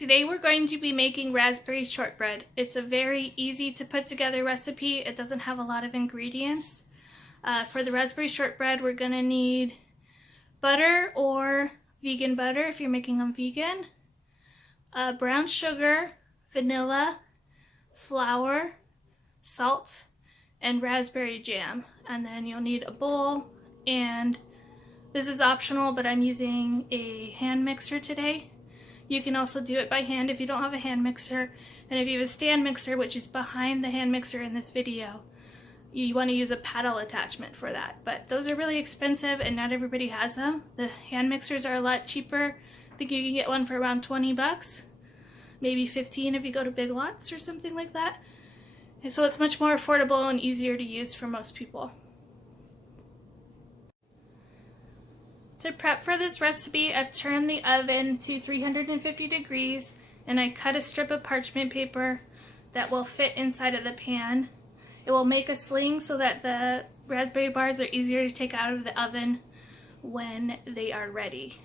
Today we're going to be making raspberry shortbread. It's a very easy to put together recipe. It doesn't have a lot of ingredients. For the raspberry shortbread, we're going to need butter or vegan butter if you're making them vegan, brown sugar, vanilla, flour, salt, and raspberry jam. And then you'll need a bowl, and this is optional, but I'm using a hand mixer today. You can also do it by hand if you don't have a hand mixer, and if you have a stand mixer, which is behind the hand mixer in this video, you want to use a paddle attachment for that. But those are really expensive and not everybody has them. The hand mixers are a lot cheaper. I think you can get one for around 20 bucks, maybe 15 if you go to Big Lots or something like that. And so it's much more affordable and easier to use for most people. To prep for this recipe, I've turned the oven to 350 degrees and I cut a strip of parchment paper that will fit inside of the pan. It will make a sling so that the raspberry bars are easier to take out of the oven when they are ready.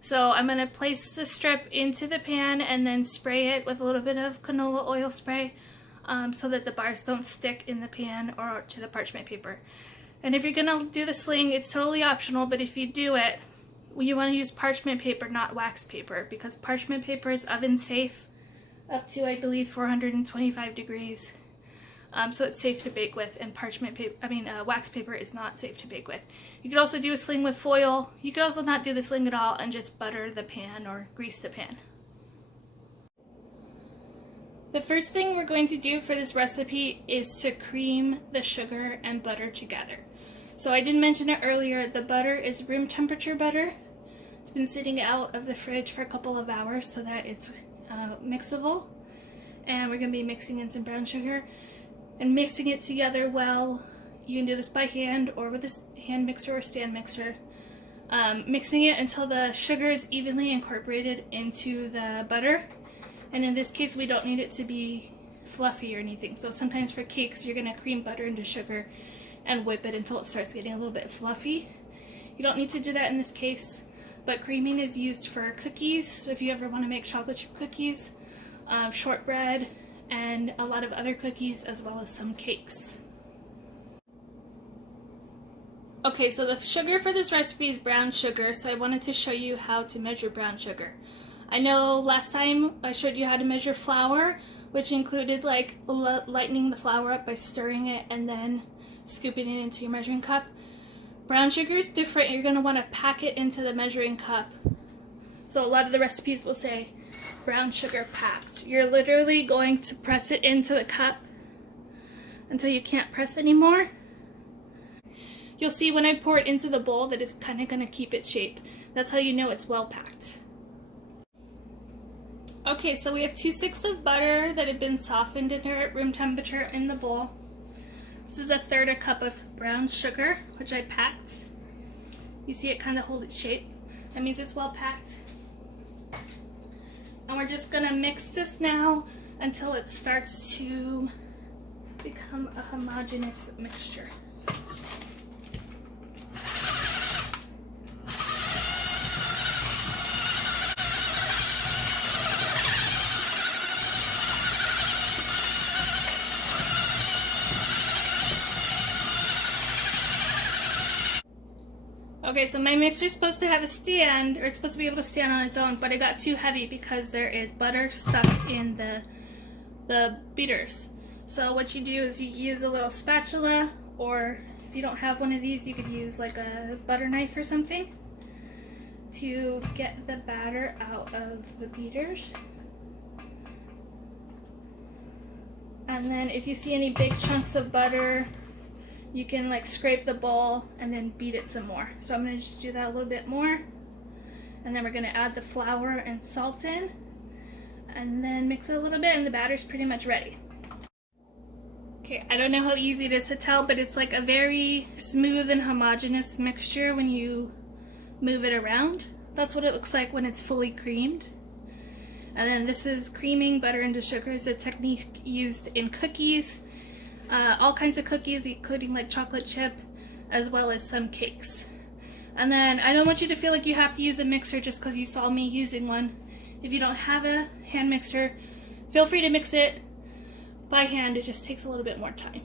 So I'm going to place the strip into the pan and then spray it with a little bit of canola oil spray so that the bars don't stick in the pan or to the parchment paper. And if you're gonna do the sling, it's totally optional, but if you do it, you want to use parchment paper, not wax paper, because parchment paper is oven safe up to, I believe, 425 degrees. So it's safe to bake with, and wax paper is not safe to bake with. You could also do a sling with foil. You could also not do the sling at all and just butter the pan or grease the pan. The first thing we're going to do for this recipe is to cream the sugar and butter together. So I didn't mention it earlier, the butter is room temperature butter. It's been sitting out of the fridge for a couple of hours so that it's mixable. And we're going to be mixing in some brown sugar and mixing it together well. You can do this by hand or with a hand mixer or stand mixer. Mixing it until the sugar is evenly incorporated into the butter. And in this case, we don't need it to be fluffy or anything. So sometimes for cakes, you're going to cream butter into sugar and whip it until it starts getting a little bit fluffy. You don't need to do that in this case, but creaming is used for cookies. So if you ever want to make chocolate chip cookies, shortbread, and a lot of other cookies, as well as some cakes. Okay, so the sugar for this recipe is brown sugar, so I wanted to show you how to measure brown sugar. I know last time I showed you how to measure flour, which included like lightening the flour up by stirring it and then scooping it into your measuring cup. Brown sugar is different. You're going to want to pack it into the measuring cup. So a lot of the recipes will say brown sugar packed. You're literally going to press it into the cup until you can't press anymore. You'll see when I pour it into the bowl that it's kind of going to keep its shape. That's how you know it's well packed. Okay, so we have 2 sticks of butter that have been softened and are at room temperature in the bowl. This is 1/3 cup of brown sugar, which I packed. You see it kind of hold its shape. That means it's well packed. And we're just gonna mix this now until it starts to become a homogeneous mixture. Okay, so my mixer is supposed to have a stand, or it's supposed to be able to stand on its own, but it got too heavy because there is butter stuck in the beaters. So what you do is you use a little spatula, or if you don't have one of these, you could use like a butter knife or something to get the batter out of the beaters. And then if you see any big chunks of butter, you can like scrape the bowl and then beat it some more. So I'm going to just do that a little bit more. And then we're going to add the flour and salt in. And then mix it a little bit and the batter's pretty much ready. Okay, I don't know how easy it is to tell, but it's like a very smooth and homogeneous mixture when you move it around. That's what it looks like when it's fully creamed. And then this is creaming butter into sugar. It's a technique used in cookies. All kinds of cookies, including like chocolate chip, as well as some cakes. And then I don't want you to feel like you have to use a mixer just because you saw me using one. If you don't have a hand mixer, feel free to mix it by hand. It just takes a little bit more time.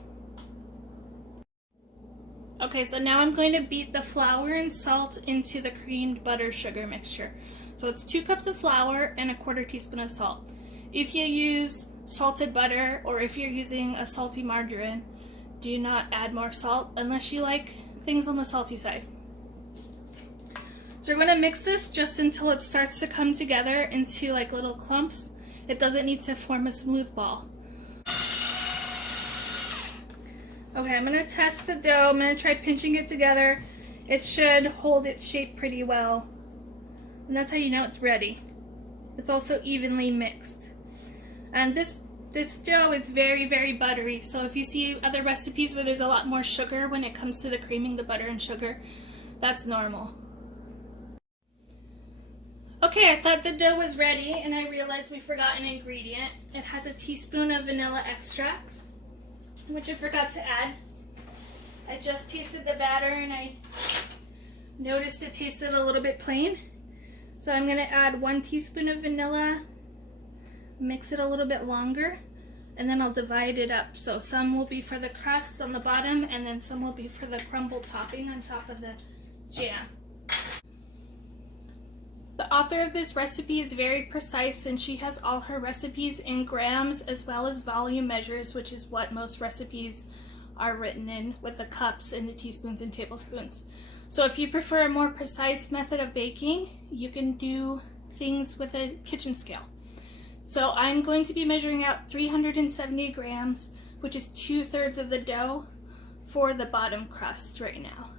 Okay, so now I'm going to beat the flour and salt into the creamed butter sugar mixture. So it's 2 cups of flour and a 1/4 teaspoon of salt. If you use salted butter or if you're using a salty margarine, do not add more salt unless you like things on the salty side. So we're going to mix this just until it starts to come together into like little clumps. It doesn't need to form a smooth ball. Okay, I'm going to test the dough. I'm going to try pinching it together. It should hold its shape pretty well. And that's how you know it's ready. It's also evenly mixed. And this dough is very, very buttery. So if you see other recipes where there's a lot more sugar when it comes to the creaming the butter and sugar, that's normal. Okay, I thought the dough was ready and I realized we forgot an ingredient. It has a teaspoon of vanilla extract, which I forgot to add. I just tasted the batter and I noticed it tasted a little bit plain. So I'm going to add 1 teaspoon of vanilla, mix it a little bit longer, and then I'll divide it up. So some will be for the crust on the bottom and then some will be for the crumble topping on top of the jam. The author of this recipe is very precise and she has all her recipes in grams as well as volume measures, which is what most recipes are written in, with the cups and the teaspoons and tablespoons. So if you prefer a more precise method of baking, you can do things with a kitchen scale. So I'm going to be measuring out 370 grams, which is 2/3 of the dough for the bottom crust right now.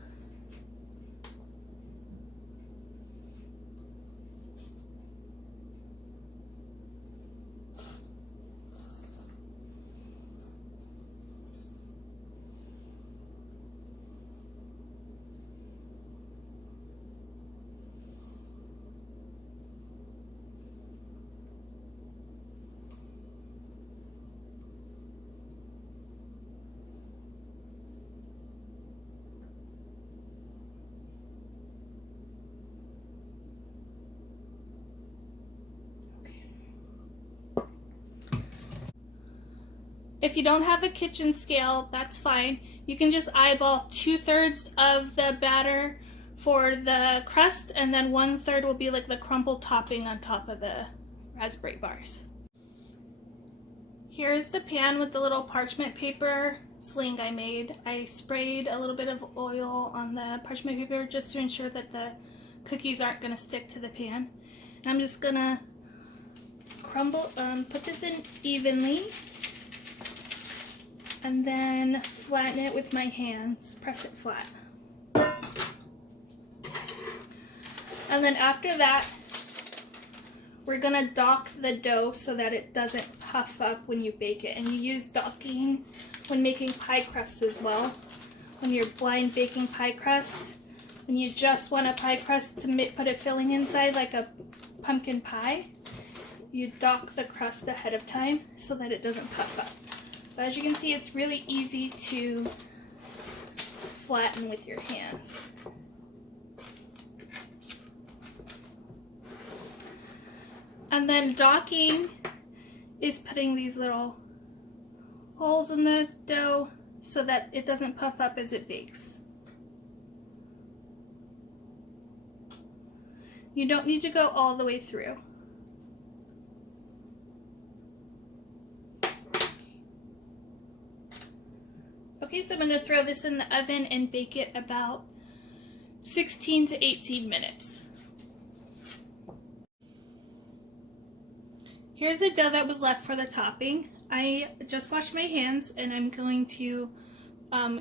If you don't have a kitchen scale, that's fine. You can just eyeball 2/3 of the batter for the crust and then 1/3 will be like the crumble topping on top of the raspberry bars. Here's the pan with the little parchment paper sling I made. I sprayed a little bit of oil on the parchment paper just to ensure that the cookies aren't going to stick to the pan. And I'm just going to put this in evenly and then flatten it with my hands, press it flat. And then after that, we're gonna dock the dough so that it doesn't puff up when you bake it. And you use docking when making pie crust as well. When you're blind baking pie crust, when you just want a pie crust to put a filling inside like a pumpkin pie, you dock the crust ahead of time so that it doesn't puff up. But as you can see, it's really easy to flatten with your hands. And then docking is putting these little holes in the dough so that it doesn't puff up as it bakes. You don't need to go all the way through. Okay, so I'm going to throw this in the oven and bake it about 16 to 18 minutes. Here's the dough that was left for the topping. I just washed my hands and I'm going to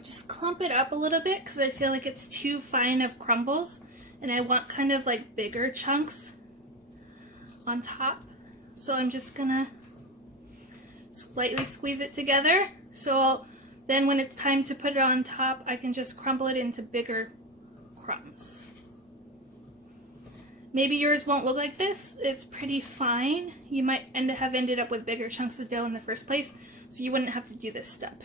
just clump it up a little bit because I feel like it's too fine of crumbles and I want kind of like bigger chunks on top. So I'm just gonna slightly squeeze it together. So then when it's time to put it on top, I can just crumble it into bigger crumbs. Maybe yours won't look like this. It's pretty fine. You might have ended up with bigger chunks of dough in the first place, so you wouldn't have to do this step.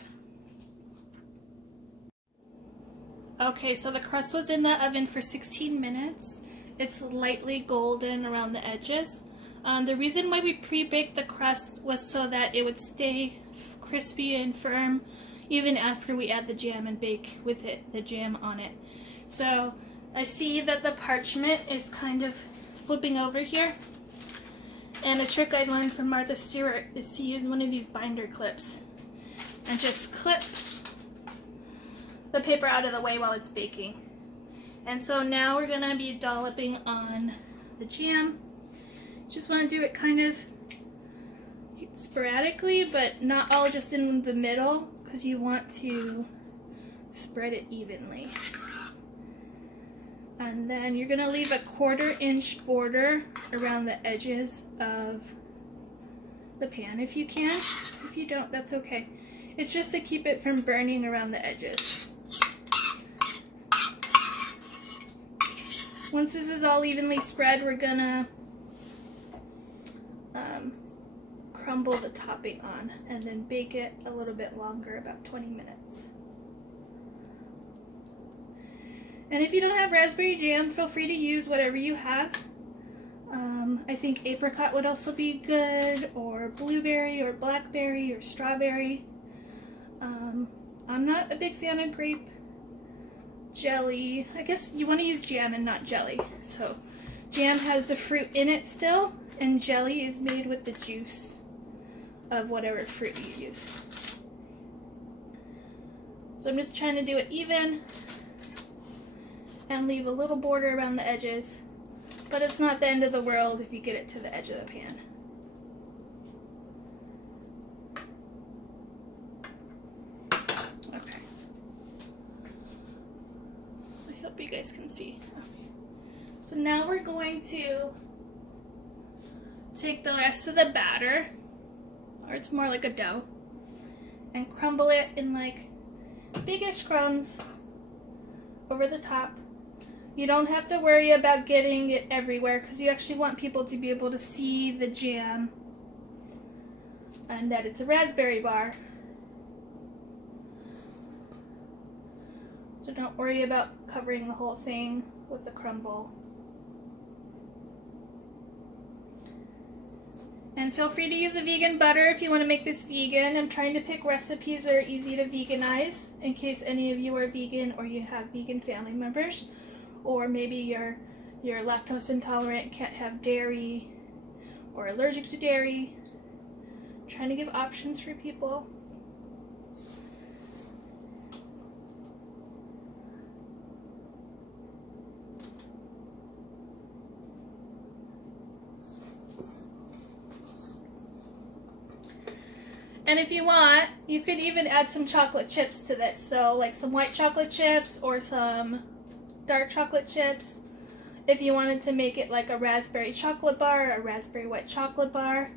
Okay, so the crust was in the oven for 16 minutes. It's lightly golden around the edges. The reason why we pre-baked the crust was so that it would stay crispy and firm even after we add the jam and bake with it, the jam on it. So I see that the parchment is kind of flipping over here. And a trick I learned from Martha Stewart is to use one of these binder clips and just clip the paper out of the way while it's baking. And so now we're gonna be dolloping on the jam. Just want to do it kind of sporadically, but not all just in the middle, because you want to spread it evenly. And then you're gonna leave a 1/4 inch border around the edges of the pan if you can. If you don't, that's okay. It's just to keep it from burning around the edges. Once this is all evenly spread, we're gonna crumble the topping on and then bake it a little bit longer, about 20 minutes. And if you don't have raspberry jam, feel free to use whatever you have. I think apricot would also be good, or blueberry, or blackberry, or strawberry. I'm not a big fan of grape jelly. I guess you want to use jam and not jelly. So jam has the fruit in it still, and jelly is made with the juice of whatever fruit you use. So I'm just trying to do it even and leave a little border around the edges, but it's not the end of the world if you get it to the edge of the pan. Okay. I hope you guys can see. Okay. So now we're going to take the rest of the batter, or it's more like a dough, and crumble it in like biggish crumbs over the top. You don't have to worry about getting it everywhere, because you actually want people to be able to see the jam and that it's a raspberry bar. So don't worry about covering the whole thing with the crumble. And feel free to use a vegan butter if you want to make this vegan. I'm trying to pick recipes that are easy to veganize in case any of you are vegan or you have vegan family members, or maybe you're lactose intolerant, can't have dairy, or allergic to dairy. I'm trying to give options for people. And if you want, you could even add some chocolate chips to this. So like some white chocolate chips or some dark chocolate chips. If you wanted to make it like a raspberry chocolate bar, or a raspberry white chocolate bar.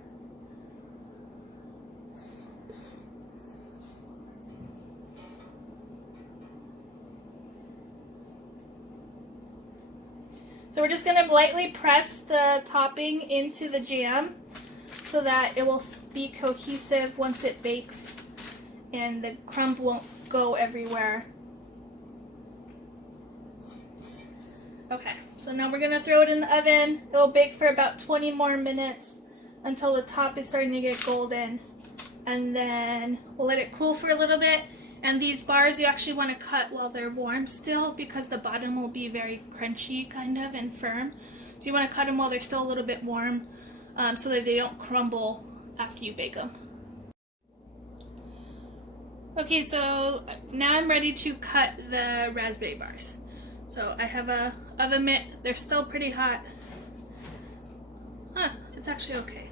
So we're just going to lightly press the topping into the jam so that it will be cohesive once it bakes and the crumb won't go everywhere. Okay, so now we're gonna throw it in the oven. It will bake for about 20 more minutes until the top is starting to get golden. And then we'll let it cool for a little bit. And these bars you actually want to cut while they're warm still, because the bottom will be very crunchy kind of and firm. So you want to cut them while they're still a little bit warm, so that they don't crumble after you bake them. Okay, so now I'm ready to cut the raspberry bars. So I have a oven mitt. They're still pretty hot. It's actually okay.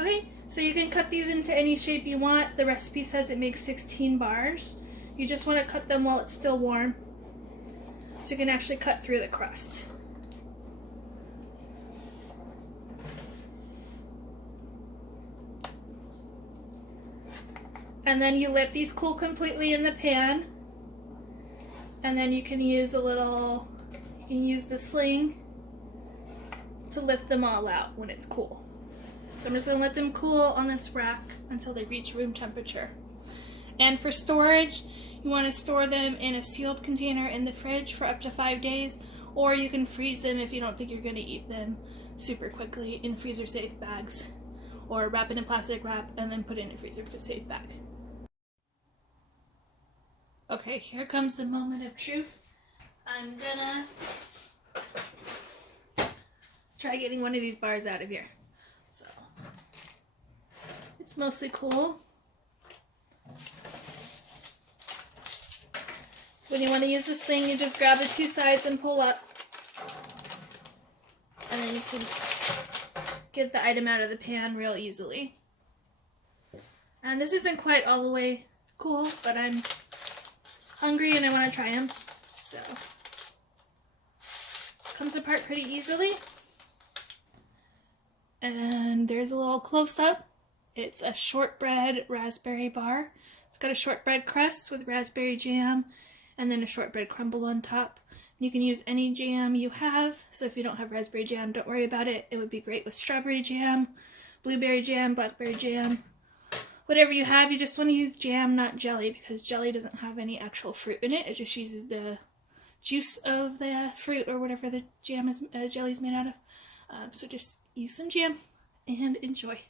Okay, so you can cut these into any shape you want. The recipe says it makes 16 bars. You just want to cut them while it's still warm, so you can actually cut through the crust. And then you let these cool completely in the pan. And then you can use you can use the sling to lift them all out when it's cool. So I'm just going to let them cool on this rack until they reach room temperature. And for storage, you want to store them in a sealed container in the fridge for up to 5 days, or you can freeze them if you don't think you're going to eat them super quickly in freezer safe bags, or wrap it in plastic wrap and then put it in a freezer safe bag. Okay, here comes the moment of truth. I'm gonna try getting one of these bars out of here. So it's mostly cool. When you want to use this thing, you just grab the two sides and pull up, and then you can get the item out of the pan real easily. And this isn't quite all the way cool, but I'm hungry and I want to try them. So this comes apart pretty easily. And there's a little close-up. It's a shortbread raspberry bar. It's got a shortbread crust with raspberry jam and then a shortbread crumble on top. You can use any jam you have, so if you don't have raspberry jam, don't worry about it. It would be great with strawberry jam, blueberry jam, blackberry jam. Whatever you have, you just want to use jam, not jelly, because jelly doesn't have any actual fruit in it. It just uses the juice of the fruit or whatever the jam is, jelly is made out of. So just use some jam and enjoy.